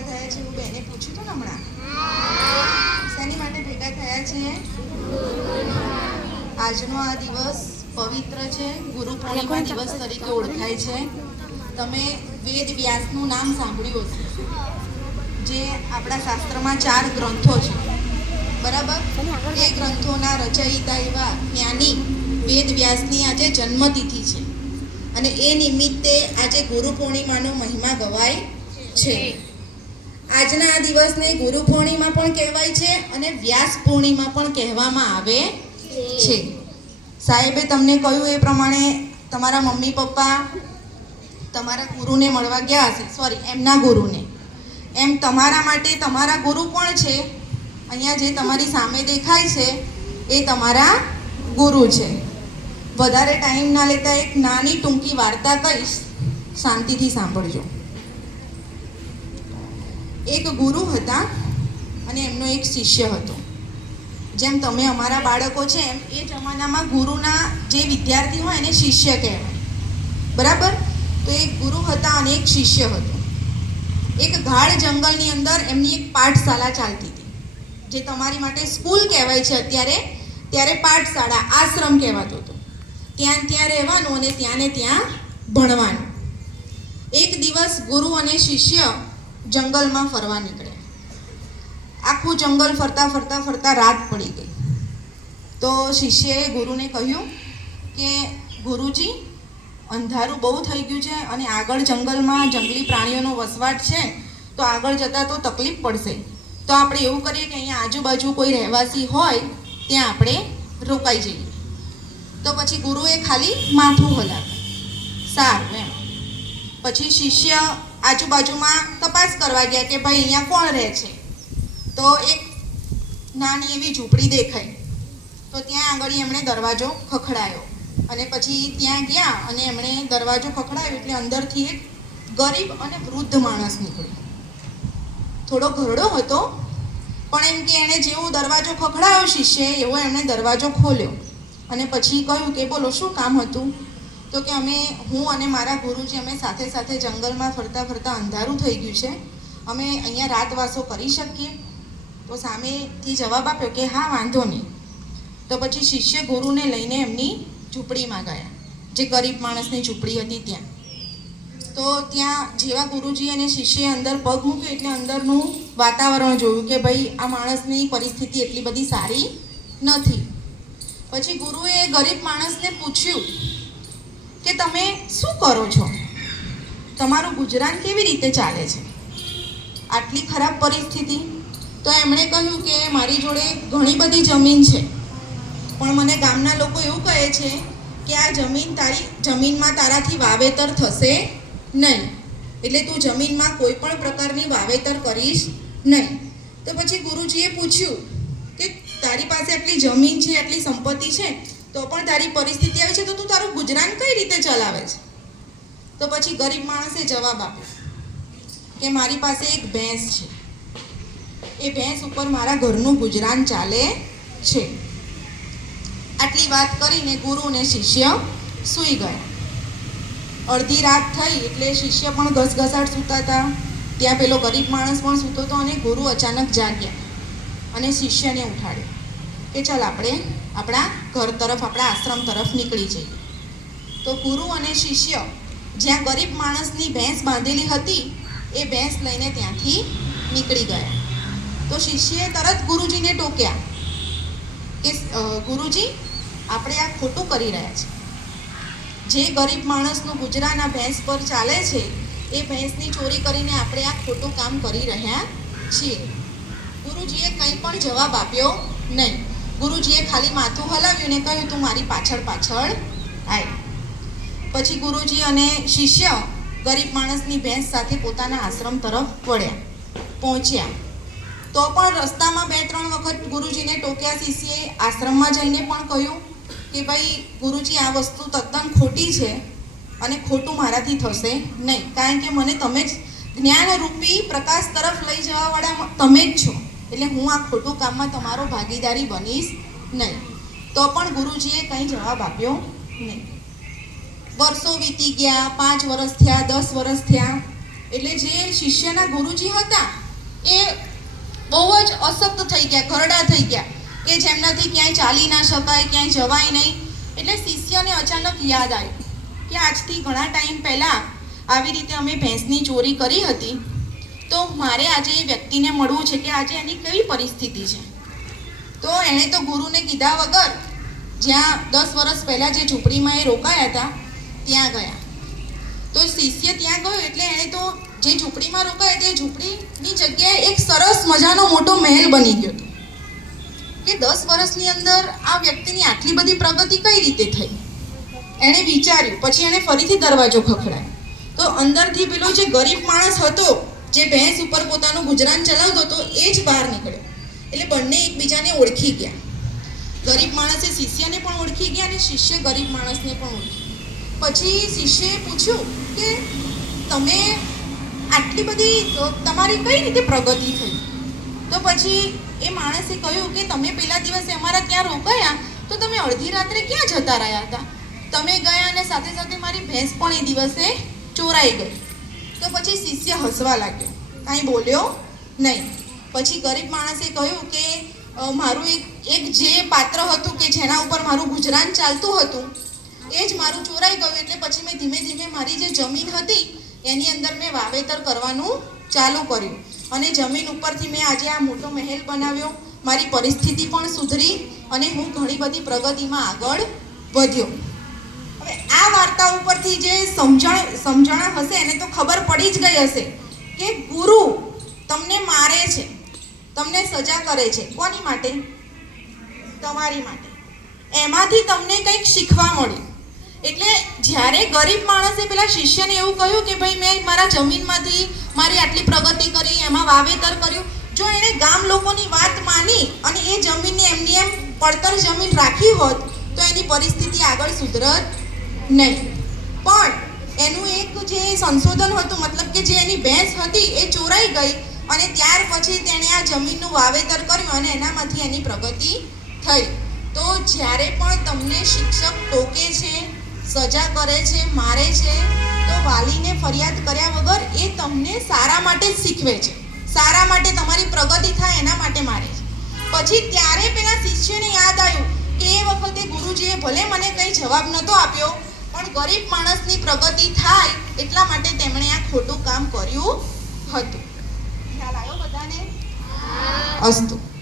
ભેગા થયા છે એવું બેને પૂછ્યું હતું ને હમણાં? શેની માટે ભેગા થયા છે? આજનો આ દિવસ પવિત્ર છે, ગુરુ પૂર્ણિમા દિવસ તરીકે ઓળખાય છે. તમે વેદ વ્યાસનું નામ સાંભળ્યું હશે, જે આપણા શાસ્ત્રમાં 4 ગ્રંથો છે, બરાબર? એ ગ્રંથોના રચયિતા એવા જ્ઞાની વેદ વ્યાસની આજે જન્મતિથિ છે અને એ નિમિત્તે આજે ગુરુ પૂર્ણિમાનો મહિમા ગવાય છે. આજના આ દિવસને ગુરુ પૂર્ણિમા પણ કહેવાય છે અને વ્યાસ પૂર્ણિમા પણ કહેવામાં આવે છે. સાહેબે તમને કહ્યું એ પ્રમાણે તમારા મમ્મી પપ્પા તમારા ગુરુને મળવા ગયા હશે, સોરી એમના ગુરુને, એમ તમારા માટે તમારા ગુરુ પણ છે. અહીંયા જે તમારી સામે દેખાય છે એ તમારા ગુરુ છે. વધારે ટાઈમ ના લેતા એક નાની ટૂંકી વાર્તા કહીશ, શાંતિથી સાંભળજો. એક ગુરુ હતા અને એમનો એક શિષ્ય હતો. જેમ તમે અમારા બાળકો છે એમ એ જમાનામાં ગુરુના જે વિદ્યાર્થી હોય એને શિષ્ય કહેવાય, બરાબર? તો એક ગુરુ હતા અને એક શિષ્ય હતો. એક ગાઢ જંગલની અંદર એમની એક પાઠશાળા ચાલતી હતી, જે તમારી માટે સ્કૂલ કહેવાય છે અત્યારે, ત્યારે પાઠશાળા આશ્રમ કહેવાતો હતો. ત્યાં રહેવાનું અને ત્યાં ભણવાનું. એક દિવસ ગુરુ અને શિષ્ય જંગલમાં ફરવા નીકળ્યા. આખું જંગલ ફરતા રાત પડી ગઈ. તો શિષ્યએ ગુરુને કહ્યું કે ગુરુજી, અંધારું બહુ થઈ ગયું છે અને આગળ જંગલમાં જંગલી પ્રાણીઓનો વસવાટ છે, તો આગળ જતાં તો તકલીફ પડશે. તો આપણે એવું કરીએ કે અહીંયા આજુબાજુ કોઈ રહેવાસી હોય ત્યાં આપણે રોકાઈ જઈએ. તો પછી ગુરુએ ખાલી માથું હલાવ્યું, સારું એમ. પછી શિષ્ય આજુબાજુમાં તપાસ કરવા ગયા કે ભાઈ અહીંયા કોણ રહે છે. તો એક નાની એવી ઝૂંપડી દેખાઈ. તો ત્યાં આગળ એમણે દરવાજો ખખડાયો અને પછી ત્યાં ગયા અને એમણે દરવાજો ખખડાયો એટલે અંદરથી એક ગરીબ અને વૃદ્ધ માણસ નીકળ્યો. થોડો ઘરડો હતો, પણ એમ કે એણે જેવો દરવાજો ખખડાયો શિષ્યએ, એવો એમણે દરવાજો ખોલ્યો અને પછી કહ્યું કે બોલો શું કામ હતું? તો કે હું અને મારા ગુરુજી અમે સાથે જંગલમાં ફરતા અંધારું થઈ ગયું છે, અમે અહીંયા રાતવાસો કરી શકીએ? તો સામેથી જવાબ આપ્યો કે હા, વાંધો નહીં. તો પછી શિષ્ય ગુરુને લઈને એમની ઝૂંપડીમાં ગયા, જે ગરીબ માણસની ઝૂંપડી હતી ત્યાં. તો ત્યાં જેવા ગુરુજી અને શિષ્યએ અંદર પગ મૂક્યો એટલે અંદરનું વાતાવરણ જોયું કે ભાઈ આ માણસની પરિસ્થિતિ એટલી બધી સારી નથી. પછી ગુરુએ ગરીબ માણસને પૂછ્યું કે તમે શું કરો છો? તમારું ગુજરાન કેવી રીતે ચાલે છે આટલી ખરાબ પરિસ્થિતિ? તો એમણે કહ્યું કે મારી જોડે ઘણી બધી જમીન છે, પણ મને ગામના લોકો એવું કહે છે કે આ જમીનમાં તારાથી વાવેતર થશે નહીં, એટલે તું જમીનમાં કોઈ પણ પ્રકારની વાવેતર કરીશ નહીં. તો પછી ગુરુજીએ પૂછ્યું કે તારી પાસે આટલી જમીન છે, આટલી સંપત્તિ છે, તો પણ તારી પરિસ્થિતિ આવી છે, તો તું તારું ગુજરાન કઈ રીતે ચલાવે છે? તો પછી ગરીબ માણસે જવાબ આપ્યો કે મારી પાસે એક ભેંસ છે, એ ભેંસ ઉપર મારા ઘરનું ગુજરાન ચાલે છે. આટલી વાત કરીને ગુરુ અને શિષ્ય સૂઈ ગયા. અડધી રાત થઈ એટલે શિષ્ય પણ ઘસઘસાટ સૂતા હતા, ત્યાં પેલો ગરીબ માણસ પણ સૂતો હતો અને ગુરુ અચાનક જાગ્યા અને શિષ્યને ઉઠાડ્યો કે ચાલ આપણે આપણા ઘર તરફ, આપણા આશ્રમ તરફ નીકળી જઈએ. તો ગુરુ અને શિષ્ય જ્યાં ગરીબ માણસની ભેંસ બાંધેલી હતી એ ભેંસ લઈને ત્યાંથી નીકળી ગયા. તો શિષ્યએ તરત ગુરુજીને ટોક્યા કે ગુરુજી, આપણે આ ખોટું કરી રહ્યા છીએ. જે ગરીબ માણસનું ગુજરાન આ ભેંસ પર ચાલે છે, એ ભેંસની ચોરી કરીને આપણે આ ખોટું કામ કરી રહ્યા છીએ. ગુરુજીએ કંઈ પણ જવાબ આપ્યો નહીં. ગુરુજીએ ખાલી માથું હલાવ્યું ને કહ્યું તું મારી પાછળ આય. પછી ગુરુજી અને શિષ્ય ગરીબ માણસની ભેંસ સાથે પોતાના આશ્રમ તરફ પહોંચ્યા. તો પણ રસ્તામાં 2-3 વખત ગુરુજીને ટોક્યા. શિષ્યએ આશ્રમમાં જઈને પણ કહ્યું કે ભાઈ ગુરુજી, આ વસ્તુ તદ્દન ખોટી છે અને ખોટું મારાથી થશે નહીં, કારણ કે મને તમે જ જ્ઞાનરૂપી પ્રકાશ તરફ લઈ જવાવાળા તમે જ છો, એટલે હું આ ખોટું કામમાં તમારો ભાગીદારી બનીશ નહીં. તો પણ ગુરુજીએ કંઈ જવાબ આપ્યો નહીં. વર્ષો વીતી ગયા, 5 વર્ષ થયા, 10 વર્ષ થયા. એટલે જે શિષ્યના ગુરુજી હતા એ બહુ જ અશક્ત થઈ ગયા, ઘરડા થઈ ગયા, કે જેમનાથી ક્યાંય ચાલી ના શકાય, ક્યાંય જવાય નહીં. એટલે શિષ્યને અચાનક યાદ આવ્યું કે આજથી ઘણા ટાઈમ પહેલાં આવી રીતે અમે ભેંસની ચોરી કરી હતી, તો મારે આજે એ વ્યક્તિને મળવું છે કે આજે એની કેવી પરિસ્થિતિ છે. તો એણે તો ગુરુને કીધા વગર જ્યાં 10 વર્ષ પહેલાં જે ઝૂંપડીમાં એ રોકાયા હતા ત્યાં ગયા. તો શિષ્ય ત્યાં ગયો એટલે એણે તો જે ઝૂંપડીમાં રોકાયા તે ઝૂંપડીની જગ્યાએ એક સરસ મજાનો મોટો મહેલ બની ગયો હતો કે 10 વર્ષની અંદર આ વ્યક્તિની આટલી બધી પ્રગતિ કઈ રીતે થઈ. એણે વિચાર્યું. પછી એણે ફરીથી દરવાજો ખખડાયો તો અંદરથી પેલો જે ગરીબ માણસ હતો જે ભેંસ ઉપર પોતાનું ગુજરાન ચલાવતો હતો એ જ બહાર નીકળ્યો. એટલે બંને એકબીજાને ઓળખી ગયા. ગરીબ માણસે શિષ્યને પણ ઓળખી ગયા અને શિષ્ય ગરીબ માણસને પણ ઓળખી. પછી શિષ્યએ પૂછ્યું કે તમે આટલી બધી તમારી કઈ રીતે પ્રગતિ થઈ. તો પછી એ માણસે કહ્યું કે તમે પહેલા દિવસે અમારા ત્યાં રોકાયા તો તમે અડધી રાત્રે ક્યાં જતા રહ્યા હતા. તમે ગયા અને સાથે સાથે મારી ભેંસ પણ એ દિવસે ચોરાઈ ગઈ. તો પછી શિષ્ય હસવા લાગ્યો, કાંઈ બોલ્યો નહીં. પછી ગરીબ માણસે કહ્યું કે મારું એક જે પાત્ર હતું કે જેના ઉપર મારું ગુજરાન ચાલતું હતું એ જ મારું ચોરાઈ ગયું. એટલે પછી મેં ધીમે ધીમે મારી જે જમીન હતી એની અંદર મેં વાવેતર કરવાનું ચાલુ કર્યું અને જમીન ઉપરથી મેં આજે આ મોટો મહેલ બનાવ્યો. મારી પરિસ્થિતિ પણ સુધરી અને હું ઘણી બધી પ્રગતિમાં આગળ વધ્યો. હવે આ વાર્તા ઉપરથી જે સમજણ હશે એને તો ખબર પડી જ ગઈ હશે કે ગુરુ તમને મારે છે, તમને સજા કરે છે. કોની માટે? તમારી માટે. એમાંથી તમને કંઈક શીખવા મળ્યું. એટલે જ્યારે ગરીબ માણસે પેલા શિષ્યને એવું કહ્યું કે ભાઈ મેં મારા જમીનમાંથી મારી આટલી પ્રગતિ કરી, એમાં વાવેતર કર્યું, જો એણે ગામ લોકોની વાત માની અને એ જમીનને એમની એમ પડતર જમીન રાખી હોત તો એની પરિસ્થિતિ આગળ સુધરત નહીં. પણ એનું એક જે સંશોધન હતું, મતલબ કે જે એની ભેંસ હતી એ ચોરાઈ ગઈ અને ત્યાર પછી તેણે આ જમીનનું વાવેતર કર્યું અને એનામાંથી એની પ્રગતિ થઈ. તો જ્યારે પણ તમને શિક્ષક ટોકે છે, સજા કરે છે, મારે છે, તો વાલીને ફરિયાદ કર્યા વગર એ તમને સારા માટે જ શીખવે છે, સારા માટે તમારી પ્રગતિ થાય એના માટે મારે છે. પછી ત્યારે પેલા શિષ્યને યાદ આવ્યું કે એ વખતે ગુરુજીએ ભલે મને કંઈ જવાબ નહોતો આપ્યો પણ ગરીબ માણસની પ્રગતિ થાય એટલા માટે તેમણે આ ખોટું કામ કર્યું હતું. ખ્યાલ આવ્યો બધાને? અસ્તુ.